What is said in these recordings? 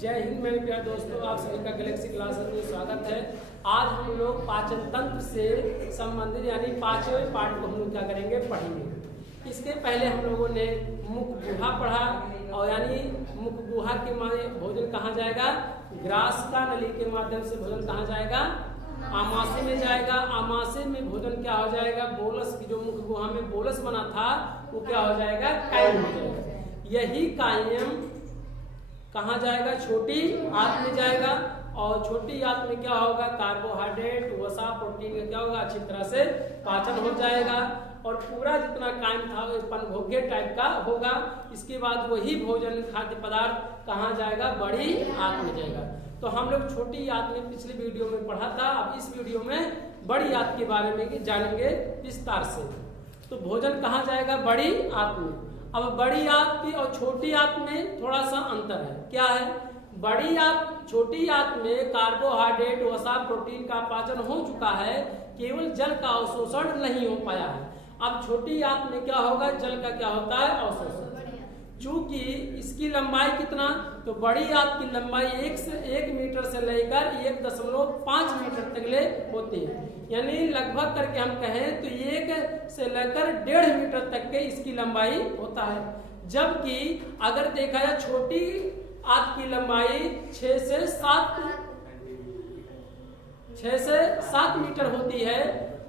जय हिंद मेरे प्यारे दोस्तों, आप सभी का गैलेक्सी क्लासेस में स्वागत है। आज हम लोग पाचन तंत्र से संबंधित यानी पांचवें पार्ट को हम लोग क्या करेंगे, पढ़ेंगे। इसके पहले हम लोगों ने मुख गुहा पढ़ा और यानी मुख गुहा के माने भोजन कहाँ जाएगा, ग्रास का नली के माध्यम से भोजन कहाँ जाएगा, आमाशय में जाएगा। आमाशय में भोजन क्या हो जाएगा, बोलस की जो मुख गुहा में बोलस बना था वो क्या हो जाएगा, कायम हो जाएगा। यही कायम कहाँ जाएगा, छोटी आंत में जाएगा और छोटी आंत में क्या होगा, कार्बोहाइड्रेट वसा प्रोटीन का क्या होगा, अच्छी तरह से पाचन हो जाएगा और पूरा जितना कायम था वो पनघोगे टाइप का होगा। इसके बाद वही भोजन खाद्य पदार्थ कहाँ जाएगा, बड़ी आंत में जाएगा। तो हम लोग छोटी आंत में पिछले वीडियो में पढ़ा था, अब इस वीडियो में बड़ी आंत के बारे में जानेंगे विस्तार से। तो भोजन कहाँ जाएगा, बड़ी आंत में। अब बड़ी आंत की और छोटी आंत में थोड़ा सा अंतर है। क्या है, बड़ी आंत छोटी आंत में कार्बोहाइड्रेट वसा प्रोटीन का पाचन हो चुका है, केवल जल का अवशोषण नहीं हो पाया है। अब छोटी आंत में क्या होगा, जल का क्या होता है, अवशोषण। चूंकि इसकी लंबाई कितना, तो बड़ी आंत की लंबाई 1 मीटर से लेकर 1.5 मीटर तक ले होती है। यानी लगभग करके हम कहें तो 1 से लेकर 1.5 मीटर तक के इसकी लंबाई होता है। जबकि अगर देखा जाए छोटी आंत की लंबाई 6 से 7 मीटर होती है,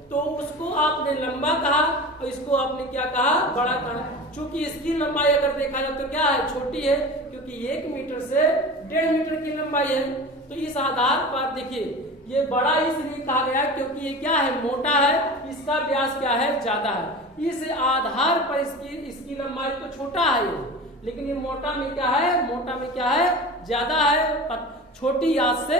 तो उसको आपने लंबा कहा और इसको आपने क्या कहा, बड़ा कहा। चूंकि इसकी लंबाई अगर देखा जाए तो क्या है, छोटी है, क्योंकि 1 मीटर से 1.5 मीटर की लंबाई है। तो इस आधार पर देखिए ये बड़ा इसलिए कहा गया क्योंकि ये क्या है, मोटा है, इसका व्यास क्या है, ज्यादा है। इस आधार पर इसकी लंबाई तो छोटा है ये, लेकिन ये मोटा में क्या है, ज्यादा है। छोटी आंत से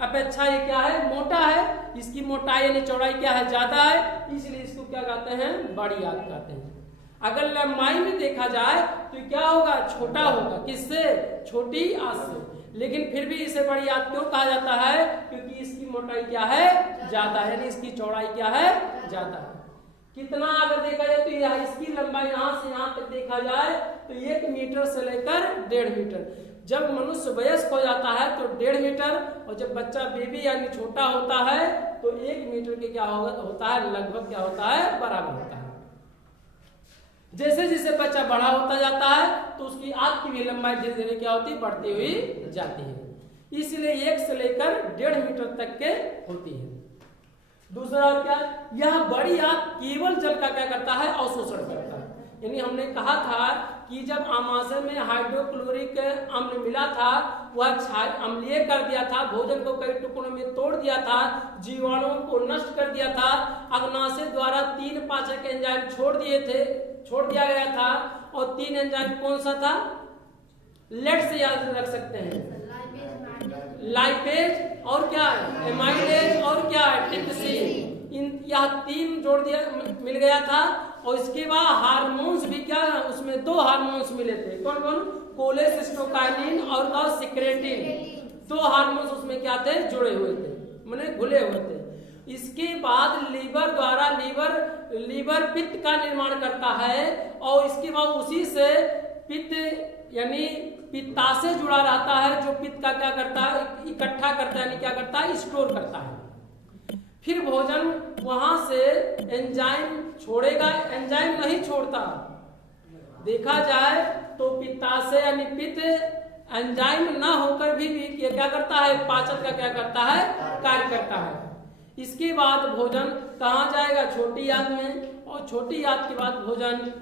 अपेक्षा ये क्या है, मोटा है। इसकी मोटाई यानी चौड़ाई क्या है, ज्यादा है, इसलिए इसको क्या कहते हैं, बड़ी आंत कहते हैं। अगर लंबाई में देखा जाए तो क्या होगा, छोटा होगा, किससे, छोटी आंत से। लेकिन फिर भी इसे बड़ी आंत क्यों कहा जाता है, क्योंकि इसकी मोटाई क्या है, ज्यादा है, यानी इसकी चौड़ाई क्या है, ज्यादा है। कितना अगर देखा जाए तो यह इसकी लंबाई यहाँ से यहाँ तक देखा जाए तो 1 मीटर से लेकर 1.5 मीटर। जब मनुष्य वयस्क हो जाता है तो 1.5 मीटर, और जब बच्चा बेबी यानी छोटा होता है तो 1 मीटर के क्या होता है, लगभग क्या होता है, बराबर होता है। जैसे जैसे बच्चा बड़ा होता जाता है तो उसकी आंत की भी लंबाई धीरे धीरे क्या होती है, बढ़ती हुई जाती है। इसलिए 1 से लेकर 1.5 मीटर तक के होती है। दूसरा और क्या, यह बड़ी आंत केवल जल का क्या करता है, अवशोषण करता है। यानी हमने कहा था कि जब आमाशय में हाइड्रोक्लोरिक अम्ल मिला था, वह अम्लीय कर दिया था, भोजन को कई टुकड़ों में तोड़ दिया था, जीवाणुओं को नष्ट कर दिया था। अग्नाशय द्वारा 3 पाचक एंजाइम छोड़ दिया गया था। और 3 एंजाइम कौन सा था, लेट से याद रख सकते हैं, लाइपेज और क्या, एमाइलेज और क्या, ट्रिप्सिन। यह 3 जोड़ दिया मिल गया था। और इसके बाद हार्मोन्स भी क्या, उसमें 2 हार्मोन्स मिले थे, कौन कौन, कोलेसिस्टोकाइनिन और सिक्रेटिन। 2 हार्मोन्स उसमें क्या थे, जुड़े हुए थे, माने घुले हुए थे। इसके बाद लीवर द्वारा लीवर पित्त का निर्माण करता है और इसके बाद उसी से पित्त यानी पित्ताशय जुड़ा रहता है, जो पित्त का क्या करता है, इकट्ठा करता है, यानी क्या करता है, स्टोर करता है। फिर भोजन वहां से एंजाइम छोड़ेगा, एंजाइम नहीं छोड़ता। देखा जाए तो पित्ताशय यानी पित्त एंजाइम ना होकर भी ये क्या करता है, पाचन का क्या करता है, कार्य करता है। इसके बाद भोजन कहाँ जाएगा, छोटी आंत में। और छोटी आंत के बाद भोजन,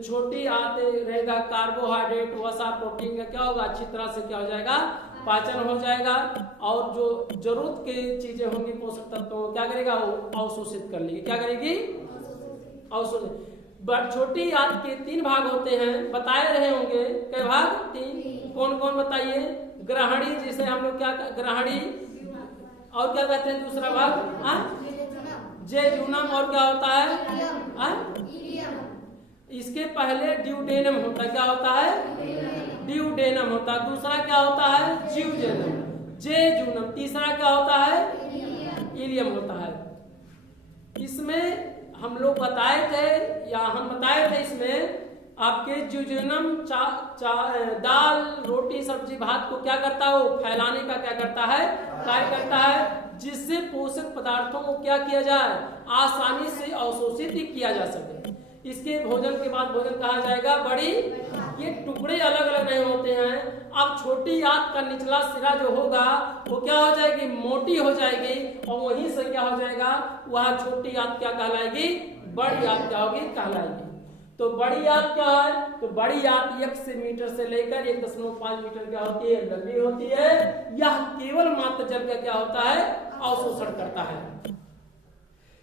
छोटी आंत रहेगा, कार्बोहाइड्रेट वसा प्रोटीन का क्या होगा, अच्छी तरह से क्या हो जाएगा, पाचन हो जाएगा। और जो जरूरत की चीजें होंगी पोषक तत्वों क्या करेगा, वो अवशोषित कर लेगी, क्या करेगी, अवशोषित। छोटी आंत के 3 भाग होते हैं, बताए रहे होंगे, कई भाग, 3। कौन कौन बताइए, ग्रहणी, जिसे हम लोग क्या, ग्रहणी, और क्या कहते हैं दूसरा भाग, जेजुनम, और क्या होता है, इसके पहले ड्यूडेनम होता है, क्या होता है, ड्यूडेनम होता है। दूसरा क्या होता है, ज्यूजेनम, जेजुनम। तीसरा क्या होता है, इलियम होता है। इसमें हम लोग बताए थे, या हम बताए थे इसमें आपके जुजनम दाल रोटी सब्जी भात को क्या करता है, वो फैलाने का क्या करता है, कार्य करता है, जिससे पोषक पदार्थों को क्या किया जाए, आसानी से अवशोषित किया जा सके। इसके भोजन के बाद भोजन कहा जाएगा बड़ी। ये टुकड़े अलग अलग नहीं होते हैं। अब छोटी आंत का निचला सिरा जो होगा वो क्या हो जाएगी, मोटी हो जाएगी, और वहीं से क्या हो जाएगा, वह छोटी आंत क्या कहलाएगी, बड़ी आंत क्या होगी, कहलाएगी। तो बड़ी आंत क्या है, तो बड़ी आंत 1 मीटर से लेकर 1.5 मीटर क्या होती है, लंबी होती है। यह केवल मात्र जल का क्या होता है, अवशोषण करता है।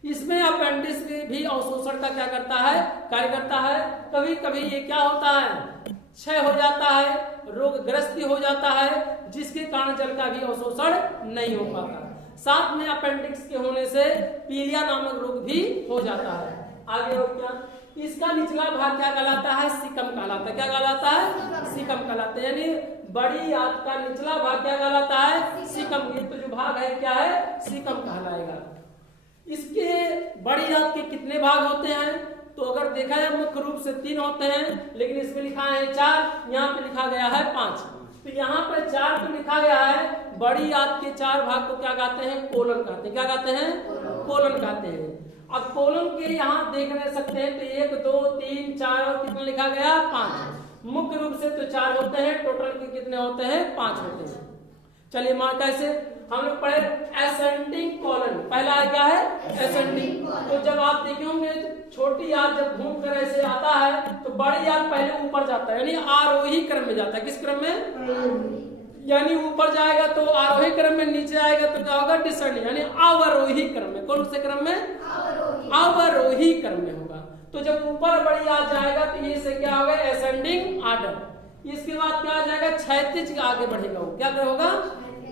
इसमें अपेंडिक्स भी अवशोषण का क्या करता है, कार्य करता है। कभी कभी ये क्या होता है, क्षय हो जाता है, रोगग्रस्ती हो जाता है, जिसके कारण जल का भी अवशोषण नहीं हो पाता। साथ में अपेंडिक्स के होने से पीलिया नामक रोग भी हो जाता है। आगे और क्या, इसका निचला भाग क्या कहलाता है, सीकम कहलाता है। क्या कहलाता है, सीकम कहलाता है। यानी बड़ी आंत का निचला भाग क्या कहलाता है, सीकम। ये तो जो भाग है क्या है, सीकम कहलाएगा। इसके बड़ी आंत के कितने भाग होते हैं, तो अगर देखा जाए मुख्य रूप से 3 होते हैं, लेकिन इसमें लिखा है 4, यहाँ पे लिखा गया है 5। तो यहाँ पर 4 तो लिखा गया है। बड़ी आंत के 4 भाग को क्या कहते हैं, कोलन कहते हैं। क्या कहते हैं, कोलन कहते हैं। अब कोलन के यहाँ देख नहीं सकते हैं, तो 1 2 3 4 और कितना लिखा गया, 5। मुख्य रूप से तो 4 होते हैं, टोटल के कितने होते हैं, 5 होते हैं। चलिए मां कैसे, हम लोग पढ़े असेंडिंग कॉलन। पहला क्या है, असेंडिंग। तो जब आप देखे होंगे छोटी आंत जब घूम कर ऐसे आता है तो बड़ी आंत पहले ऊपर जाता है, यानी आरोही क्रम में जाता है। किस क्रम में, यानी ऊपर जाएगा तो आरोही क्रम में, नीचे आएगा तो क्या होगा, डिसेंडिंग, यानी अवरोही क्रम में। कौन से क्रम में, अवरोही क्रम में होगा। तो जब ऊपर बड़ी आंत जाएगा तो ये से क्या होगा, असेंडिंग आर्डर। इसके बाद क्या आ जाएगा, क्षैतिज आगे बढ़ेगा। वो क्या होगा,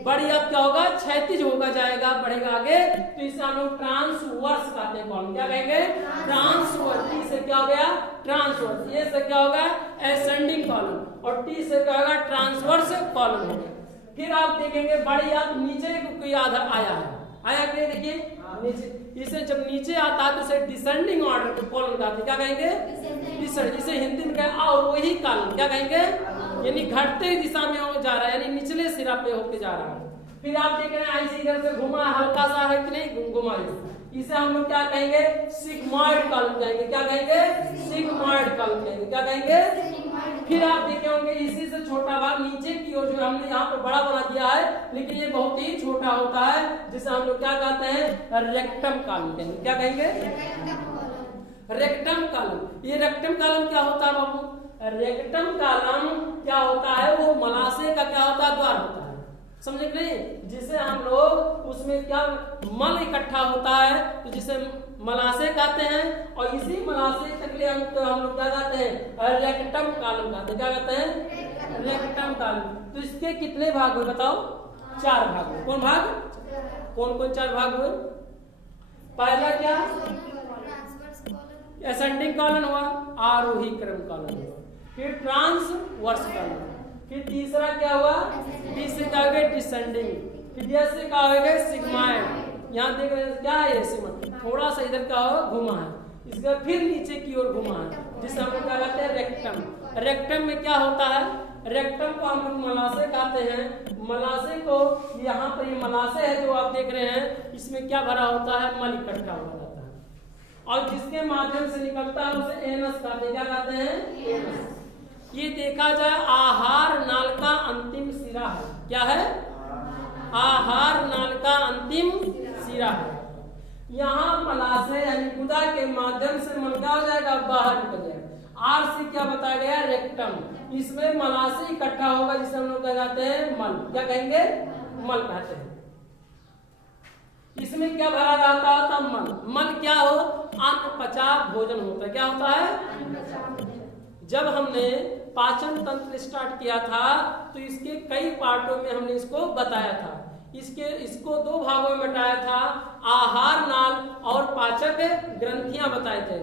बड़ी आंत क्या होगा, क्षैतिज होगा जाएगा, बढ़ेगा आगे। तो इसे हम लोग ट्रांसवर्स कहते हैं। कौन, क्या कहेंगे, ट्रांसवर्स। टी से क्या हो गया, ट्रांसवर्स। ये से क्या होगा, असेंडिंग कॉलम, और टी से क्या होगा, ट्रांसवर्स कॉलम हो गया। फिर आप देखेंगे बड़ी आंत नीचे कोई आधा आया है, आया कि देखिए नीचे। इसे जब नीचे आता है तो इसे डिसेंडिंग ऑर्डर कॉलम कहते हैं। क्या कहेंगे, डिसेंड। इसे हिंदी में कहें अवरोही कॉलम। क्या कहेंगे, यानी घटते दिशा में हो जा रहा है, यानी निचले सिरा पे होके जा रहा है। फिर आप देख रहे हैं ऐसे इधर से घुमा, हल्का सा है कि नहीं, घुमा। इसे हम लोग क्या कहेंगे, सिग्मॉइड कॉलम कहेंगे। क्या कहेंगे, सिग्मॉइड कॉलम कहेंगे। क्या कहेंगे। फिर आप देखे होंगे इसी से छोटा भाग नीचे की ओर जो हमने यहाँ पर बड़ा बना दिया है, लेकिन ये बहुत ही छोटा होता है, जिसे हम लोग क्या कहते हैं, रेक्टम कॉलम कहेंगे। क्या कहेंगे, रेक्टम कॉलम। ये रेक्टम कॉलम क्या होता है बाबू, रेक्टम कॉलम क्या होता है, वो मलाशय का क्या होता है, द्वार होता है। समझे नहीं, जिसे हम लोग उसमें क्या मल इकट्ठा होता है, तो जिसे मलाशय कहते हैं। और इसी मलाशय तक हम लोग क्या कहते हैं, रेक्टम कॉलम कहते हैं। क्या कहते हैं, रेक्टम कॉलम। तो इसके कितने भाग हुए बताओ, 4 भाग हुए। कौन भाग, कौन कौन 4 भाग हुए। पहला क्या, असेंडिंग कॉलन हुआ, आरोही क्रम कॉलन हुआ। फिर ट्रांसवर्स कॉलन, फिर तीसरा क्या हुआ, डी से क्या हो गया, डिसेंडिंग। फिर एस से क्या हो गया, सिग्मॉइड। यहाँ देख रहे हैं क्या है, ये सिग्मॉइड, थोड़ा सा इधर क्या हो, घुमा है। इसका फिर नीचे की ओर घुमा है, जिसे हम लोग क्या कहते हैं, रेक्टम। रेक्टम में क्या होता है, रेक्टम को हम लोग मलाशय कहते हैं। मलाशय को, यहाँ पर ये मलाशय है जो आप देख रहे हैं, इसमें क्या भरा होता है, मल इकट्ठा हुआ रहता है, और जिसके माध्यम से निकलता है उसे एनस कहते हैं। क्या कहते हैं, ये देखा जाए आहार नाल का अंतिम सिरा है। क्या है, आहार नाल का अंतिम सिरा है। यहाँ मलाशय यानी गुदा के माध्यम से मल क्या हो जाएगा, बाहर निकल जाएगा। आर से क्या बताया गया, रेक्टम। इसमें मलाशय इकट्ठा होगा, जिसे हम लोग क्या कहते हैं, मल। क्या कहेंगे, मल कहते हैं। इसमें क्या भरा रहता था, मल। मल क्या हो, अन्न पचा भोजन होता है। क्या होता है, जब हमने पाचन तंत्र स्टार्ट किया था तो इसके कई पार्टों में हमने इसको बताया था। इसको 2 भागों में बताया था, आहार नाल और पाचक ग्रंथियां बताए थे।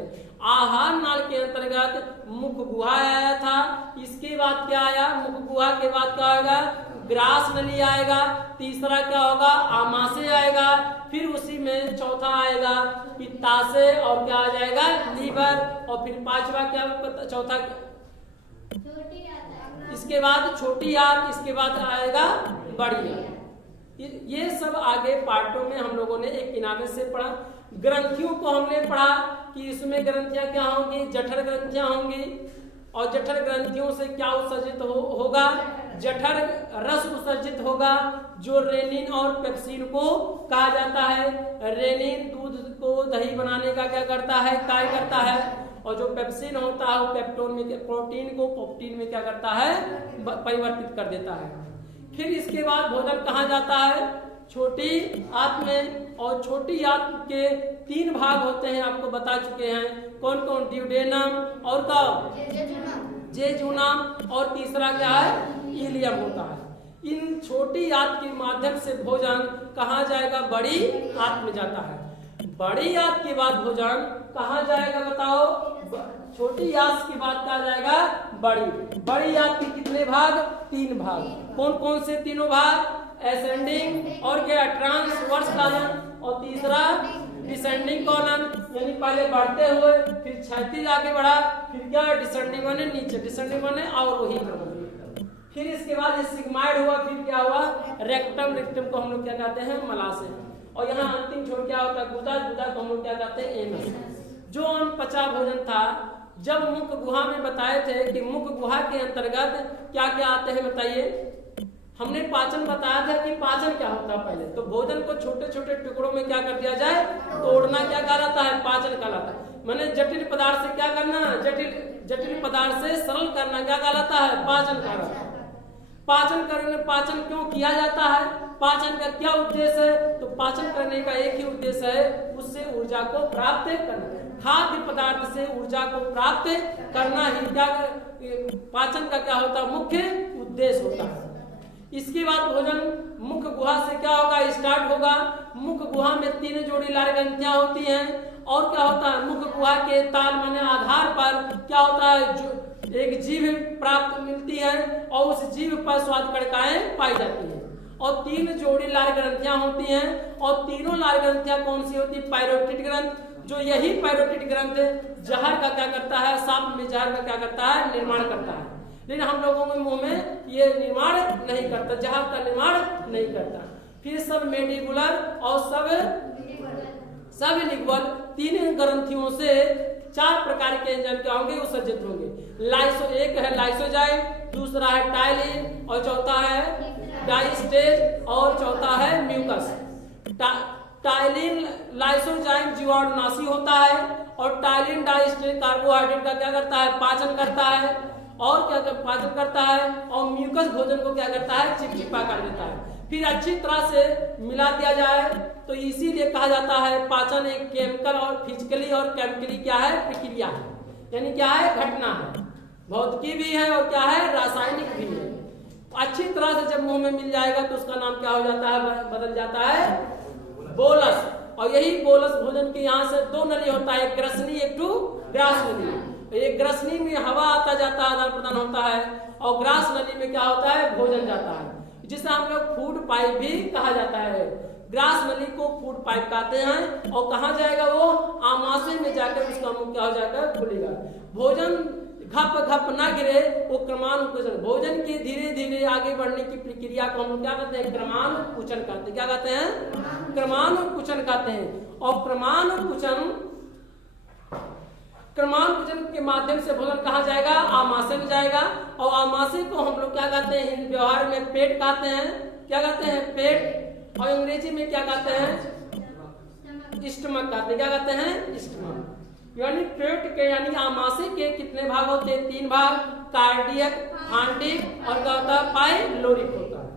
आहार नाल के अंतर्गत मुख गुहा आया था। इसके बाद क्या आया, मुख गुहा के बाद क्या आएगा, ग्रास नली आएगा। तीसरा क्या होगा, आमाशय आएगा। फिर उसी में चौथा आएगा पित्ताशय, और क्या आ जाएगा, लीवर। और फिर 5वां क्या, चौथा इसके बाद छोटी आंत, इसके बाद आएगा बड़ी आंत। ये सब आगे पार्टों में हम लोगों ने एक किनारे से पढ़ा। ग्रंथियों को हमने पढ़ा कि इसमें ग्रंथियां क्या होंगी, जठर ग्रंथियां होंगी, और जठर ग्रंथियों से क्या उत्सर्जित होगा, जठर रस उत्सर्जित होगा, जो रेनिन और पेप्सिन को कहा जाता है। रेनिन दूध को दही बनाने का क्या करता है, कार्य करता है, और जो पेप्सिन होता है वो पेप्टोन में प्रोटीन को पोप्टीन में क्या करता है, परिवर्तित कर देता है। फिर इसके बाद भोजन कहाँ जाता है, छोटी आंत में, और छोटी आंत के 3 भाग होते हैं, आपको बता चुके हैं कौन कौन, ड्यूडेनम और जेजुनम, और तीसरा क्या है, इलियम होता है। इन छोटी आंत के माध्यम से भोजन कहाँ जाएगा, बड़ी आंत में जाता है। बड़ी आंत के बाद भोजन कहाँ जाएगा बताओ, छोटी आंत के बाद कहाँ जाएगा, बड़ी आंत के कितने भाग, 3 भाग। कौन कौन से तीनों भाग, एसेंडिंग और क्या, ट्रांसवर्स कॉलम, और तीसरा डिसेंडिंग कॉलम, यानी पहले बढ़ते हुए फिर क्षैतिज आगे बढ़ा, फिर क्या, डिसेंडिंग माने नीचे, डिसेंडिंग माने और वही क्रम। फिर इसके बाद सिग्माइड हुआ, फिर क्या हुआ, रेक्टम, रेक्टम को हम लोग क्या कहते हैं, मलाशय, और यहाँ अंतिम छोर क्या होता है, गुदा, गुदा को हम लोग क्या कहते हैं, एनस। जो अनपचा भोजन था, जब मुख गुहा में बताए थे कि मुख गुहा के अंतर्गत क्या क्या आते हैं, बताइए। हमने पाचन बताया था कि पाचन क्या होता है पहले, तो भोजन को छोटे छोटे टुकड़ों में क्या कर दिया जाए, तोड़ना क्या कहलाता है, पाचन कहलाता है। मैंने जटिल पदार्थ से क्या करना, जटिल पदार्थ से सरल करना क्या कहलाता है, पाचन कहलाता है। पाचन करने, पाचन क्यों किया जाता है, पाचन का क्या उद्देश्य है, तो पाचन करने का एक ही उद्देश्य है, उससे ऊर्जा को प्राप्त करना। खाद्य पदार्थ से ऊर्जा को प्राप्त करना ही क्या पाचन का क्या होता है, मुख्य उद्देश्य होता है। इसके बाद भोजन मुख गुहा से क्या होगा, स्टार्ट होगा। मुख गुहा में 3 जोड़ी लार ग्रंथियां होती हैं, और क्या होता है, मुख गुहा के ताल माने आधार पर क्या होता है, जो एक जीभ प्राप्त मिलती है, और उस जीभ पर स्वाद कणिकाएं पाई जाती हैं, और 3 जोड़ी लार ग्रंथियां होती हैं, और तीनों लार ग्रंथियां कौन सी होती है, पैरोटिड ग्रंथ। जो यही पैरोटिड ग्रंथ जहर का क्या करता है, सांप में जहर का क्या करता है, निर्माण करता है, लेकिन हम लोगों के मुंह में ये निर्माण नहीं करता, जहर का निर्माण नहीं करता। फिर सब मेडिकुलर और सब लिग्वल, 3 ग्रंथियों से 4 प्रकार के एंजाइम क्या होंगे, उत्सर्जित होंगे। एक है लाइसोजाइम, दूसरा है टाइलिन, और चौथा है डाइस्टेज, और चौथा है म्यूकस। टाइलिन लाइसोजाइम जीवाणुनाशी होता है, और टाइलिन डाइस्टेज कार्बोहाइड्रेट का क्या करता है, पाचन करता है, और क्या पाचन करता है, और म्यूकस भोजन को क्या करता है, चिपचिपा कर देता है। फिर अच्छी तरह से मिला दिया जाए, तो इसीलिए कहा जाता है पाचन एक केमिकल और फिजिकली और केमिकली क्या है, प्रक्रिया है, यानी क्या है, घटना है, भौतिकी भी है और क्या है, रासायनिक भी है। अच्छी तरह से जब मुंह में मिल जाएगा तो उसका नाम क्या हो जाता है, बदल जाता है बोलस। और यही बोलस भोजन के यहाँ से 2 नली होता है, एक ग्रसनी, एक ग्रास नली। एक ग्रसनी में हवा आता जाता आदान प्रदान होता है, और ग्रास नली में क्या होता है, भोजन जाता है, जिसे हम लोग फूड पाइप भी कहा जाता है। ग्रास नली को फूड पाइप कहते हैं, और कहाँ जाएगा वो, आमाशय में जाकर उसका मुंह क्या हो जाएगा, खुलेगा। भोजन घप घप ना गिरे, वो क्रमानुकुचन, भोजन के धीरे धीरे आगे बढ़ने की प्रक्रिया को हम क्या कहते हैं, क्रमानुकुचन कहते हैं। क्या कहते हैं, क्रमानुकुचन कहते हैं। और क्रमानुकुचन के माध्यम से भोजन कहाँ जाएगा, आमाशय में जाएगा, और आमाशय को हम लोग क्या कहते हैं, हिंदी व्यवहार में पेट कहते हैं। क्या कहते हैं, पेट, और अंग्रेजी में क्या कहते हैं, स्टमक कहते हैं। क्या कहते हैं, स्टमक। यानी पेट के, यानी आमाशय के कितने भाग होते हैं, 3 भाग, कार्डियक, हांडिक, और क्या होता है, पाइलोरिक होता है।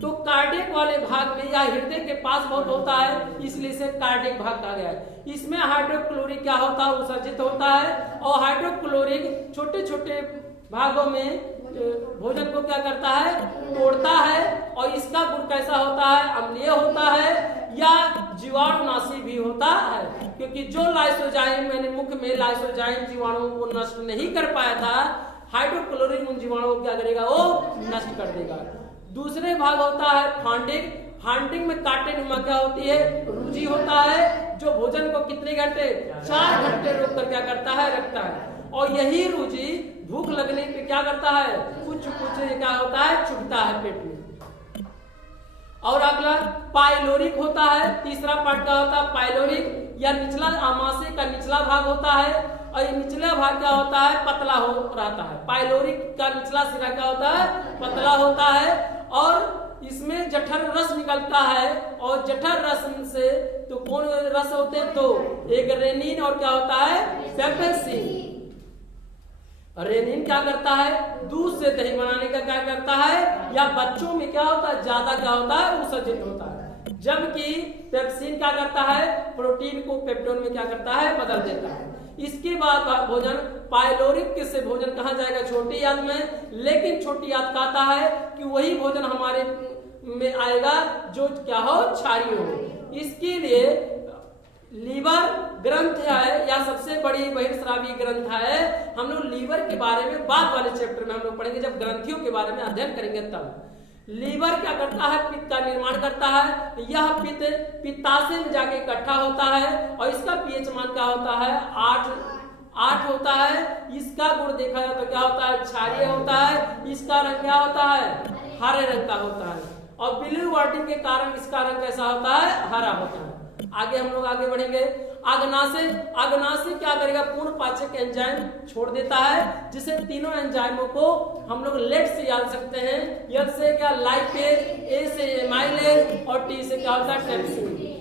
तो कार्डियक वाले भाग में या हृदय के पास बहुत होता है, इसलिए इसे कार्डियक भाग कहा गया है। इसमें हाइड्रोक्लोरिक क्या होता है, उत्सर्जित होता है, और हाइड्रोक्लोरिक छोटे छोटे भागों में भोजन को क्या करता है, तोड़ता है, और इसका गुण कैसा होता है, अम्लीय होता है या जीवाणुनाशी भी होता है, क्योंकि जो लाइसोजाइम मैंने मुख में लाइसोजाइम जीवाणुओं को नष्ट नहीं कर पाया था, हाइड्रोक्लोरिक उन जीवाणुओं को क्या करेगा, वो नष्ट कर देगा। दूसरे भाग होता है फांडिक। फांडिक में कांटे नुमा क्या होती है, रूजी होता है, जो भोजन को कितने घंटे, 4 घंटे रोक कर क्या करता है, रखता है। और यही रूजी भूख लगने पे क्या करता है, कुछ क्या होता है, चुभता है पेट में। और अगला पाइलोरिक होता है, तीसरा पार्ट क्या होता है, पाइलोरिक या निचला आमाशय का निचला भाग होता है, और ये निचला भाग क्या होता है, पतला हो रहता है। पाइलोरिक का निचला सिरा क्या होता है, पतला होता है, और इसमें जठर रस निकलता है, और जठर रस से तो कौन रस होते हैं, तो एक रेनिन और क्या होता है, पेप्सिन। रेनिन क्या करता है, दूध से दही बनाने का क्या करता है, या बच्चों में क्या होता है, ज्यादा क्या होता है, उत्सर्जित होता है। जबकि पेप्सिन क्या करता है, प्रोटीन को पेप्टोन में क्या करता है, बदल देता है। इसके बाद भोजन पाइलोरिक से भोजन कहा जाएगा छोटी आंत में, लेकिन छोटी आंत कहता है कि वही भोजन हमारे में आएगा जो क्या हो, क्षारीय हो। इसके लिए लीवर ग्रंथ है या सबसे बड़ी बहिर्स्रावी ग्रंथ है। हम लोग लीवर के बारे में बाद वाले चैप्टर में हम लोग पढ़ेंगे, जब ग्रंथियों के बारे में अध्ययन करेंगे तब। लीवर क्या करता है, पित्त का निर्माण करता है। यह पित्त पित्ताशय में जाके इकट्ठा होता है, और इसका पीएच मान क्या होता है, 8 होता है। इसका गुण देखा जाए तो क्या होता है, क्षारीय होता है। इसका रंग क्या होता है, हरे रंग का होता है, और ब्लू बॉडी के कारण इसका रंग कैसा होता है, हरा होता है। आगे हम लोग आगे बढ़ेंगे। अग्नाशय क्या करेगा, पूर्ण पाचक एंजाइम छोड़ देता है, जिसे तीनों एंजाइमों को हम लोग लेट से याद सकते हैं। एल से क्या, लाइपेज, ए से एमाइलेज, और टी से क्या होता है, ट्रिप्सिन।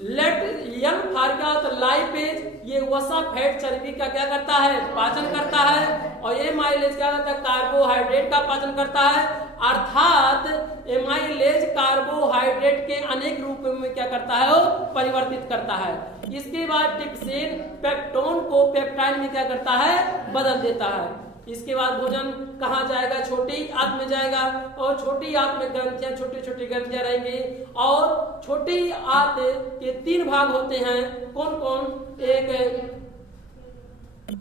लेट एल फार क्या होता है, लाइपेज, ये वसा फैट चर्बी का क्या करता है, पाचन करता है, और एमाइलेज क्या करता है, कार्बोहाइड्रेट का पाचन करता है। अर्थात एमाइलेज कार्बोहाइड्रेट के अनेक रूपों में क्या करता है, वो परिवर्तित करता है। इसके बाद ट्रिप्सिन पेप्टोन को पेप्टाइड में क्या करता है, बदल देता है। इसके बाद भोजन कहाँ जाएगा, छोटी आंत में जाएगा, और छोटी आंत में ग्रंथियां, छोटी छोटी ग्रंथियां रहेंगी। और छोटी आंत के 3 भाग होते हैं, कौन कौन, एक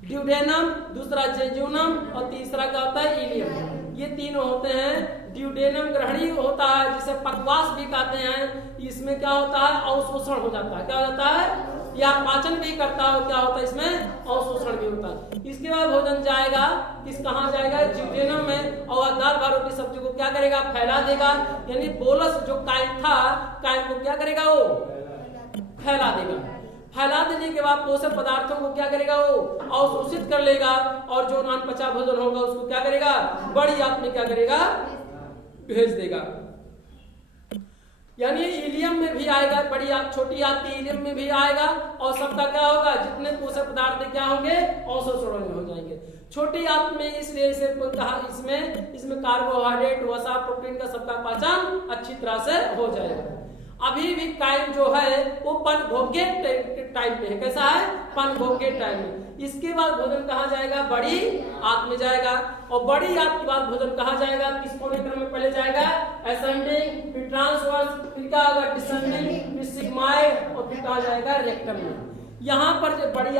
ड्यूडेनम, दूसरा जेजुनम, और तीसरा क्या होता है, इलियम। ये तीनों होते हैं। ड्यूडेनम ग्रहणी होता है, जिसे पकवास भी कहते हैं। इसमें क्या होता है, अवशोषण हो जाता है, क्या हो जाता है, या पाचन भी करता है, क्या होता है, इसमें अवशोषण भी होता है। इसके बाद भोजन जाएगा किस, कहाँ जाएगा, ड्यूडेनम में, और दाल भात रोटी सब्जी को क्या करेगा, फैला देगा। यानी बोलस जो कायम था, कायम को क्या करेगा, वो फैला देगा। फैला देने के बाद पोषक पदार्थों को क्या करेगा, वो अवशोषित कर लेगा, और जो अनपचा भोजन होगा उसको क्या करेगा, बड़ी आंत में क्या करेगा, भेज देगा। यानी इलियम में भी आएगा, बड़ी आंत, छोटी आंत की इलियम में भी आएगा, और सबका क्या होगा, जितने पोषक पदार्थ क्या होंगे, अवशोषण हो जाएंगे। छोटी आंत में इसलिए इसे कहा, इसमें कार्बोहाइड्रेट, वसा, प्रोटीन का सबका पाचन अच्छी तरह से हो जाएगा। अभी भी टाइम जो है वो पनभोग्य टाइम पे है, कैसा है, पनभोग्य टाइम में। इसके बाद भोजन कहाँ जाएगा, बड़ी आंत में जाएगा, और बड़ी आंत के बाद भोजन कहाँ जाएगा, किस कोने क्रम में पहले जाएगा, असेंडिंग, फिर ट्रांसवर्स, फिर क्या होगा, डिसेंडिंग, फिर सिग्माइड, और फिर कहाँ जाएगा, रेक्टम में। यहाँ पर जो बड़ी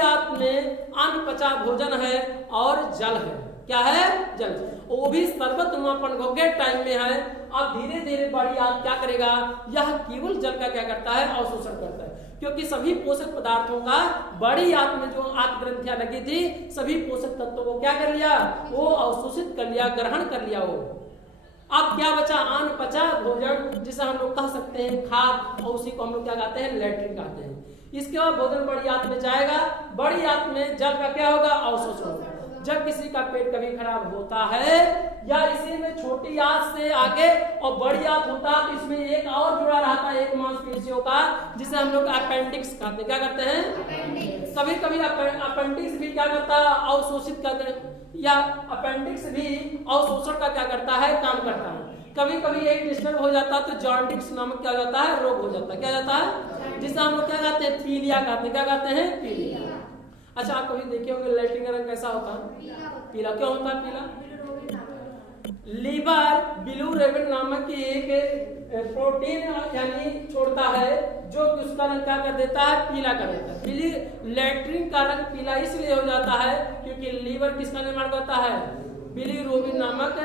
आंत में अनपचा भोजन है और जल है, क्या है, जल, वो भी सर्वतोमुखी पनभोग्य टाइम में है। अब धीरे धीरे बड़ी आंत क्या करेगा, यह केवल जल का क्या करता है, अवशोषण करता है, क्योंकि सभी पोषक पदार्थों का बड़ी आंत में जो आंत ग्रंथियां लगी थी, सभी पोषक तत्वों को क्या कर लिया, वो अवशोषित कर लिया, ग्रहण कर लिया वो। अब क्या बचा, अनपचा भोजन, जिसे हम लोग कह सकते हैं खाद, और उसी को हम लोग क्या कहते हैं, लैट्रिन कहते हैं। इसके बाद भोजन बड़ी आंत में जाएगा, बड़ी आंत में जल का क्या होगा, अवशोषण होगा। जब किसी का पेट कभी खराब होता है, या इसी में छोटी आंत से आगे और बड़ी आंत होता है, तो इसमें एक और जुड़ा रहता है, एक मांसपेशियों का, जिसे हम लोग अपेंडिक्स कहते हैं, क्या कहते हैं, कभी कभी अपेंडिक्स भी क्या करता है, अवशोषित करते हैं, या अपेंडिक्स भी अवशोषण का क्या करता है, काम करता है। कभी कभी एक डिस्टर्ब हो जाता है तो जॉन्डिस नामक क्या जाता है, रोग हो जाता है, क्या जाता है, जिसे हम लोग क्या कहते हैं, पीलिया कहते हैं, क्या कहते हैं, पीलिया। अच्छा, आप कभी देखे होंगे लैट्रिन का रंग कैसा होता है, पीला। क्यों होता है पीला, लीवर बिलिरुबिन नामक की एक प्रोटीन यानी छोड़ता है, जो कि उसका रंग क्या कर देता है, पीला कर देता है। लैट्रिन का रंग पीला इसलिए हो जाता है क्योंकि लीवर किसका निर्माण करता है, बिलिरुबिन नामक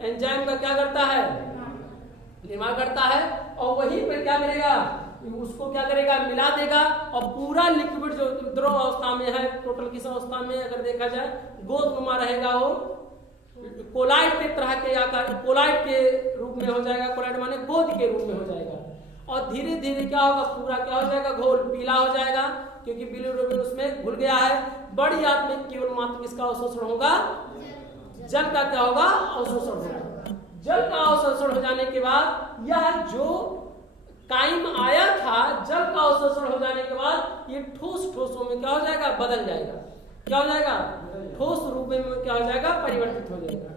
एंजाइम का क्या करता है, निर्माण करता है, और वहीं पर क्या करेगा, उसको क्या करेगा, मिला देगा और पूरा लिक्विड जो द्रव अवस्था में है, टोटल किस अवस्था में अगर देखा जाए गोदनुमा रहेगा, वो कोलाइड के तरह के आकार, कोलाइड के रूप में हो जाएगा। कोलाइड माने गोद के रूप में हो जाएगा और धीरे धीरे क्या होगा, पूरा क्या हो जाएगा, घोल पीला हो जाएगा क्योंकि बिलिरुबिन उसमें घुल गया है। बड़ी आंत में केवल मात्र किसका अवशोषण होगा, जल का क्या होगा, अवशोषण होगा। जल का अवशोषण हो जाने के बाद यह जो काइम आया था, जल का अवशोषण हो जाने के बाद ये ठोस ठोसों में क्या हो जाएगा, बदल जाएगा। क्या हो जाएगा, ठोस रूप में क्या हो जाएगा, परिवर्तित हो जाएगा।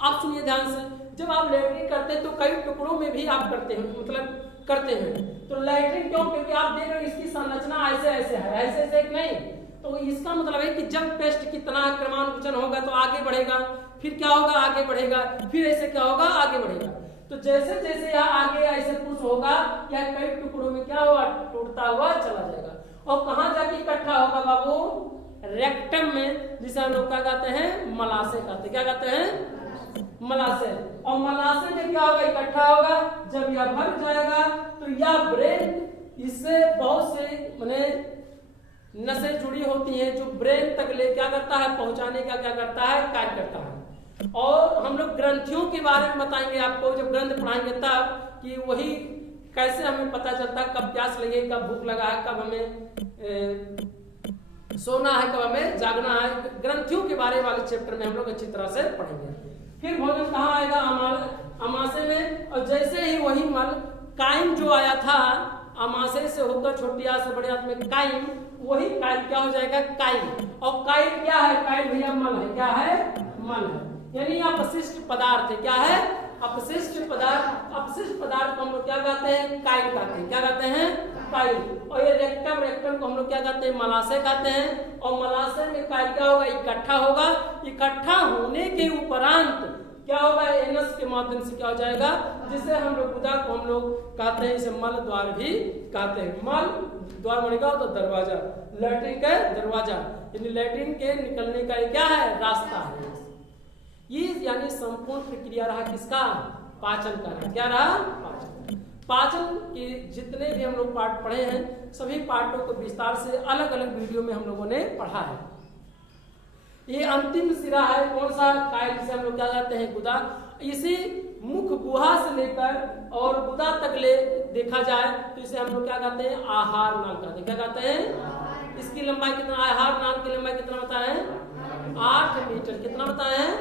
अब सुनिए ध्यान से, जब आप लैट्रिन करते हैं तो कई टुकड़ों में भी आप करते हैं, मतलब करते हैं। तो लैट्रिन क्यों, क्योंकि आप देख रहे हो इसकी संरचना ऐसे ऐसे है, ऐसे ऐसे नहीं। तो इसका मतलब है कि जब पेस्ट कितना क्रमानुचन होगा तो आगे बढ़ेगा, फिर क्या होगा, आगे बढ़ेगा, फिर ऐसे क्या होगा, आगे बढ़ेगा। तो जैसे जैसे यह आगे ऐसे पुश होगा, यह कई टुकड़ों में क्या होगा, टूटता हुआ चला जाएगा। और कहाँ जाके इकट्ठा होगा बाबू, रेक्टम में, जिसे हम लोग क्या कहते हैं, मलाशय कहते हैं। क्या कहते हैं, मलाशय। और मलाशय में क्या होगा, इकट्ठा होगा। जब यह भर जाएगा तो यह ब्रेन, इससे बहुत से माने नसें जुड़ी होती हैं जो ब्रेन तक ले क्या करता है, पहुंचाने का क्या करता है, कार्य करता है। और हम लोग ग्रंथियों के बारे में बताएंगे आपको, जब ग्रंथ पढ़ाएंगे तब, कि वही कैसे हमें पता चलता है कब प्यास लगे, कब भूख लगा है, कब हमें सोना है, कब हमें जागना है। ग्रंथियों के बारे वाले चैप्टर में हम लोग अच्छी तरह से पढ़ेंगे। फिर भोजन कहाँ आएगा, अमाशय में। और जैसे ही वही मल काइम जो आया था, अमाशय से होकर छोटी आंत से बड़ी आंत में काइम, वही काइम क्या हो जाएगा, काइम। और काइम क्या है, काइम भैया मल है। क्या है, मल है, यानी अपशिष्ट पदार्थ है। क्या है, अपशिष्ट पदार्थ। अपशिष्ट पदार्थ को हम लोग क्या कहते हैं, काइम कहते हैं। क्या कहते हैं, काइम। और ये रेक्टम, रेक्टम को हम लोग क्या कहते हैं, मलाशय कहते हैं। और मलाशय में काइम क्या होगा, इकट्ठा होगा। इकट्ठा होने के उपरांत क्या होगा, एनस के माध्यम से क्या हो जाएगा, जिसे हम लोग गुदा को हम लोग कहते हैं, इसे मल द्वार भी कहते हैं। मल द्वार बनेगा तो दरवाजा, लैट्रिन का दरवाजा, यानी लैट्रिन के निकलने का क्या है, रास्ता है। ये यानी संपूर्ण प्रक्रिया रहा किसका, पाचन का रहा। क्या रहा, पाचन। पाचन के जितने भी हम लोग पार्ट पढ़े हैं, सभी पार्टों को विस्तार से अलग अलग वीडियो में हम लोगों ने पढ़ा है। ये अंतिम सिरा है, कौन सा, काइल, जिसे हम लोग क्या कहते हैं, गुदा। इसी मुख गुहा से लेकर और गुदा तक ले देखा जाए तो इसे हम लोग क्या कहते हैं, आहार नाल कहते हैं। क्या कहते हैं, इसकी लंबाई कितना, आहार नाल की लंबाई कितना बताया है, 8 मीटर। कितना बताया है,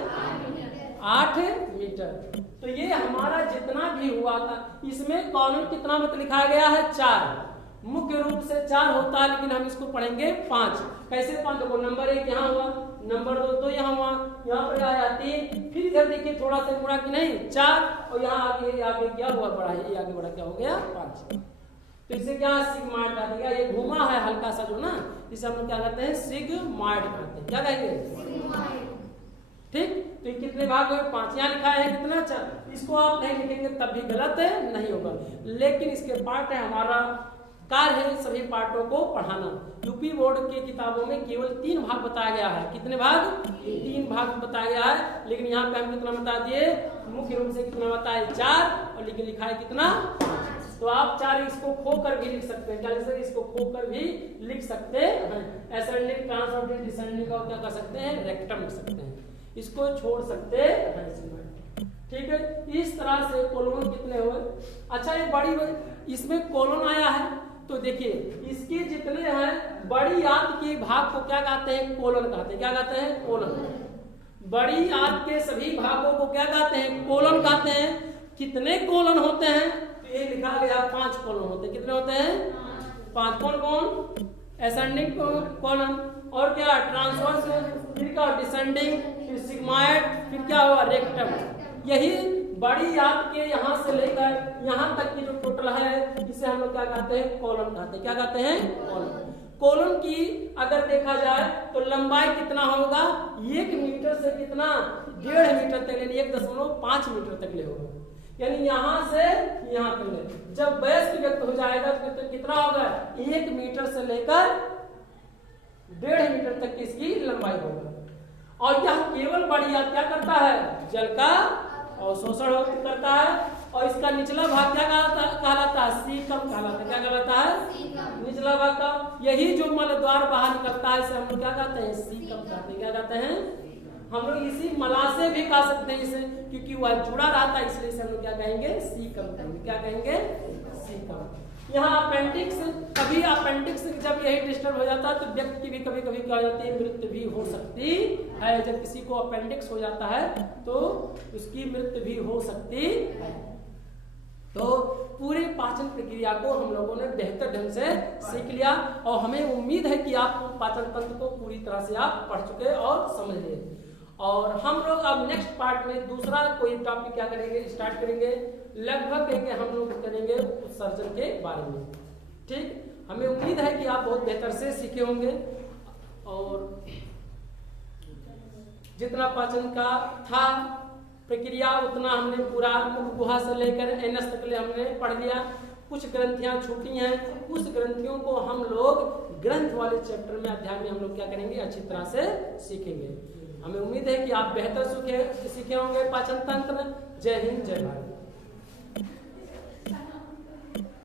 8 मीटर। तो ये हमारा जितना भी हुआ था, इसमें कॉलम कितना मत लिखा गया है, 4। मुख्य रूप से 4 होता है, लेकिन हम इसको पढ़ेंगे 5। कैसे 5, देखो नंबर 1 यहाँ हुआ, नंबर 2 यहाँ हुआ, यहाँ पर आया 3, फिर इधर देखिए थोड़ा सा मुड़ा कि नहीं, 4, और यहाँ आगे आगे क्या हुआ, बढ़ा, ये आगे बढ़ा क्या हो गया, 5। तो इसे क्या सिग्माइड कहा गया, ये घुमा है हल्का सा जो ना, इसे हम लोग क्या कहते हैं, सिग्माइड कहते हैं। क्या कहेंगे, ठीक। तो ये कितने भाग हुए, 5। यहाँ लिखा है कितना, 4। इसको आप नहीं लिखेंगे तब भी गलत नहीं होगा, लेकिन इसके पार्ट है, हमारा कार्य है सभी पार्टों को पढ़ाना। यूपी बोर्ड के किताबों में केवल 3 भाग बताया गया है। कितने भाग, 3 भाग बताया गया है, लेकिन यहाँ पे हम कितना बता दिए, मुख्य रूप से कितना बताया, 4, और लेकिन लिखा है कितना, 5। तो आप 4 इसको खोकर भी लिख सकते हैं। क्या लिख सकते हैं, इसको खोकर भी लिख सकते हैं। एसेंडिंग, ट्रांसवर्टिंग, डिसेंडिंग का क्या कर सकते हैं, रेक्टम लिख सकते हैं, इसको छोड़ सकते हैं। ठीक है, इस तरह से कोलोन कितने हुए। अच्छा, ये बड़ी, इसमें कोलोन आया है, तो देखिए इसके जितने हैं, बड़ी आंत के भाग को क्या कहते हैं, कोलन कहते हैं। क्या कहते हैं, कोलन। बड़ी आंत के सभी भागों को क्या कहते हैं, कोलन कहते हैं। कितने कोलन होते हैं, तो ये लिखा गया 5 कोलन होते हैं। कितने होते हैं, 5। कौन कौन, एसेंडिंग कोलन, और क्या ट्रांसवर्स, फिर क्या डिसेंडिंग, फिर सिग्माइड, फिर क्या हुआ, रेक्टम। यही बड़ी आंत के यहाँ से लेकर यहाँ तक की जो टोटल है, इसे हम लोग क्या कहते हैं, कोलन कहते हैं। क्या कहते हैं, कोलन। कोलन की अगर देखा जाए तो लंबाई कितना होगा, 1 मीटर से कितना, 1.5 मीटर तक, यानी 1.5 मीटर तक ले होगा, यानी यहाँ से यहाँ तक ले। जब वयस्क व्यक्ति हो जाएगा तो कितना होगा, 1 मीटर से लेकर 1.5 मीटर तक की इसकी लंबाई होगा। और यह केवल बड़ी आंत क्या करता है, जल का अवशोषण करता है, और इसका निचला भाग क्या कहलाता है? सीकम कहलाता है। क्या कहलाता है? निचला भाग का। यही जो मलद्वार बाहर निकलता है इसे हम लोग क्या कहते हैं? सीकम कहते हैं। क्या कहते हैं? हम लोग इसी मला से भी कह सकते हैं इसे, क्योंकि वह जुड़ा रहता है, इसलिए इसे हम लोग क्या कहेंगे? सीकम कहेंगे। क्या कहेंगे? सीकम। यहाँ अपेंडिक्स, कभी अपेंडिक्स जब यही डिस्टर्ब हो जाता है तो व्यक्ति की भी कभी कभी क्या हो जाती है? मृत्यु भी हो सकती है। जब किसी को अपेंडिक्स हो जाता है तो उसकी मृत्यु भी हो सकती है। तो पूरे पाचन प्रक्रिया को हम लोगों ने बेहतर ढंग से सीख लिया और हमें उम्मीद है कि आप पाचन तंत्र को पूरी तरह से आप पढ़ चुके और समझ लिए। और हम लोग अब नेक्स्ट पार्ट में दूसरा कोई टॉपिक क्या करेंगे? स्टार्ट करेंगे, लगभग कहेंगे हम लोग करेंगे उत्सर्जन के बारे में। ठीक, हमें उम्मीद है कि आप बहुत बेहतर से सीखे होंगे और जितना पाचन का था प्रक्रिया उतना हमने पूरा मुख गुहा से लेकर एनस तक हमने पढ़ लिया। कुछ ग्रंथियां छूटी हैं, उस ग्रंथियों को हम लोग ग्रंथ वाले चैप्टर में अध्याय में हम लोग क्या करेंगे? अच्छी तरह से सीखेंगे। हमें उम्मीद है कि आप बेहतर सीखे होंगे पाचन तंत्र। जय हिंद, जय भारत।